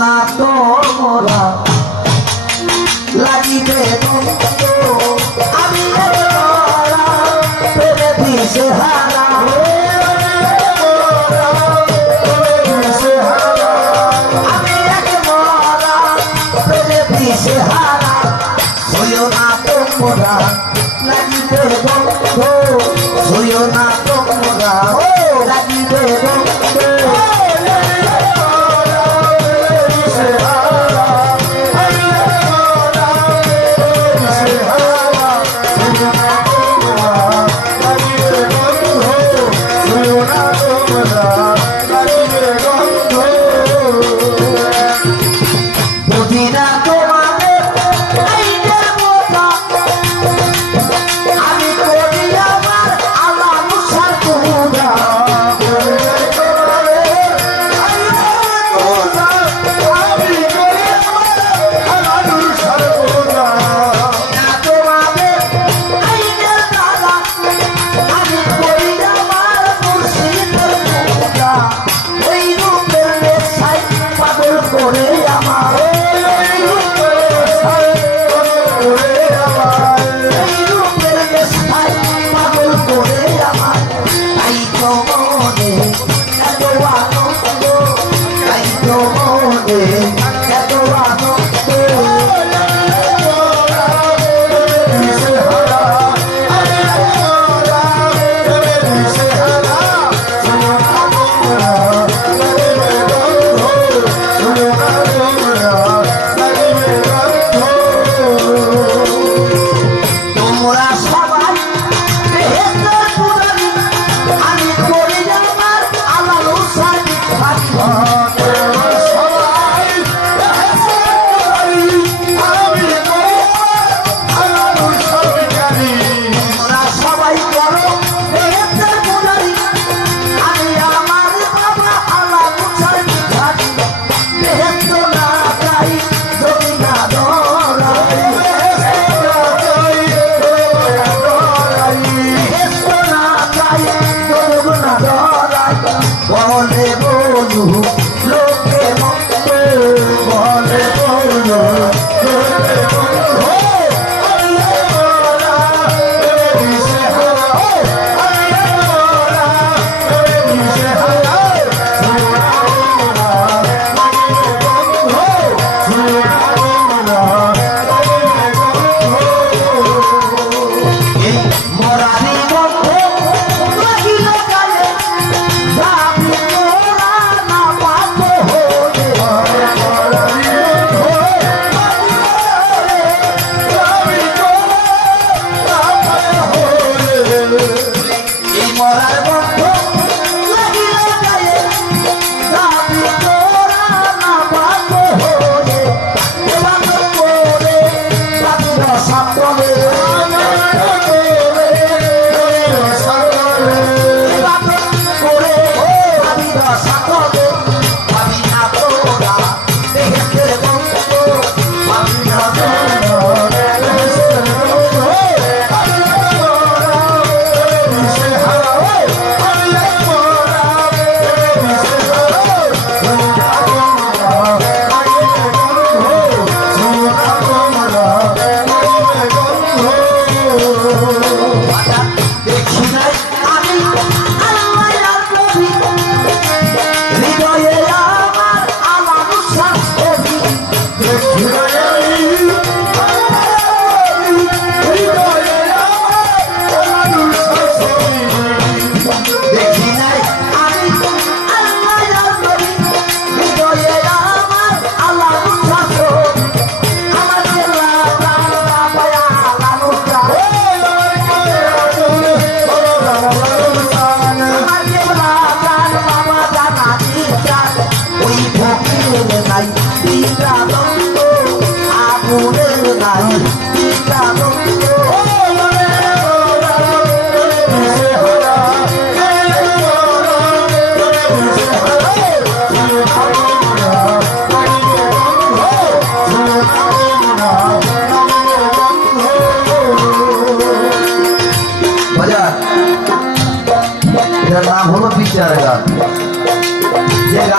না তোমরা লাগিবে আমি প্রেমে দিশে হারা আমি এক মরা প্রেমে দিশে হারা সইও না তোমরা লাগিবে বন্ধু সইও না তোমরা লাগিবে বন্ধু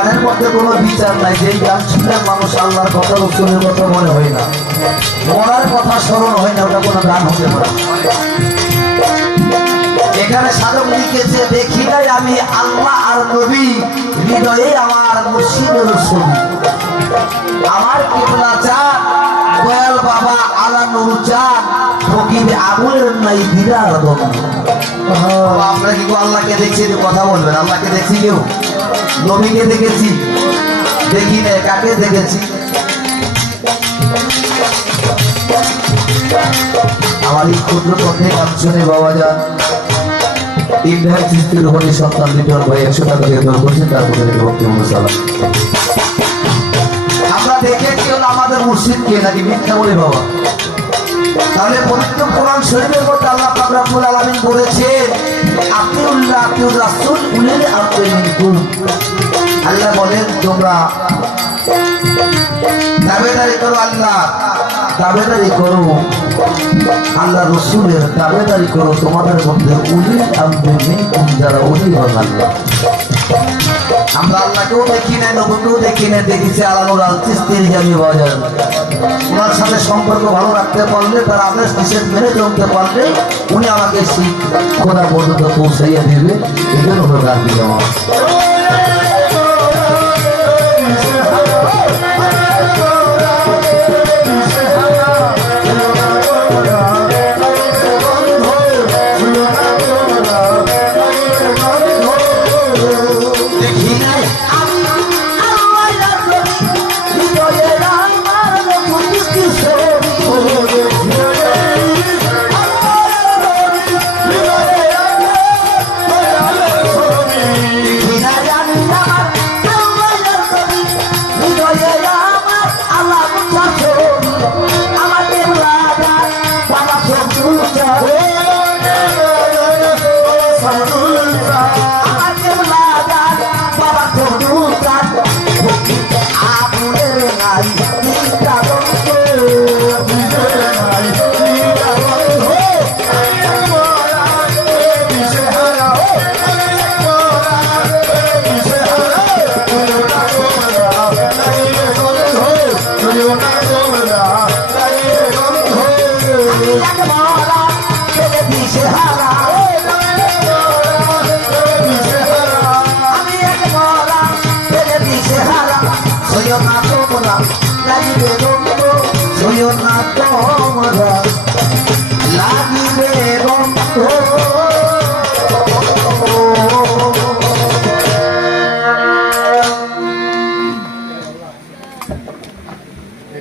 গানের মধ্যে কোনো বিচার নাই, যেই গান শুনলে মানুষ আল্লাহর কথা রসুলের কথা মনে হয় না, মরার কথা স্মরণ হয় না, ওটা কোনো গান হতে পারে। এখানে সাধক লিখেছে, দেখি নাই আমি আল্লাহ আর নবী, হৃদয়ে আমার মুর্শিদের ছবি। আমার কিবলা চাঁদ দয়াল বাবা আলা নুর চাঁদ, ফকির আবুলের নাই বিরার বন্ধু। আমরা কি আল্লাহকে দেখছি? কথা বলবেন, আল্লাহকে দেখছি কেউ? নবীকে দেখেছি? দেখি না। কাকে দেখেছি? আমার এই ক্ষুদ্র পথে গান শুনে বাবা যান ইন্ডিয়ার তৃতীয় হলি সন্তান লিটন ভাই 100 টাকা দিয়ে ধরে করছেন, তারপরে বক্তব্য সালাম। আমরা দেখেছি হলো আমাদের মুর্শিদকে, নাকি মিথ্যা বলে বাবা? তাহলে পবিত্র কোরআন শরীফের মধ্যে আল্লাহ পাক রব্বুল আলামিন বলেছেন, আতিউল্লাহ আতিউর রাসূল উলিল আমরি মিনকুম। আল্লাহ বলেন তোমরা দাবেদারি করো, আল্লাহ দাবেদারি করো, আল্লাহ রসুলের দাবেদারি করো, তোমাদের মধ্যে উলিল আমরি মিনকুম, যারা উলি হন আল্লাহ। আমরা আল্লাহকেও দেখি না, নবীকেও দেখি না, দেখেছি আলানুর আল চিশতির জামি বাজার। ওনার সাথে সম্পর্ক ভালো রাখতে পারলে, তার আদেশ নিষেধ মেনে চলতে পারলে উনি আমাকে সেই খোদা পর্যন্ত পৌঁছাইয়া দিবে। এই জন্য গান দিলাম।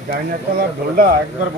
ডাইনার তলার ঢোলটা একবার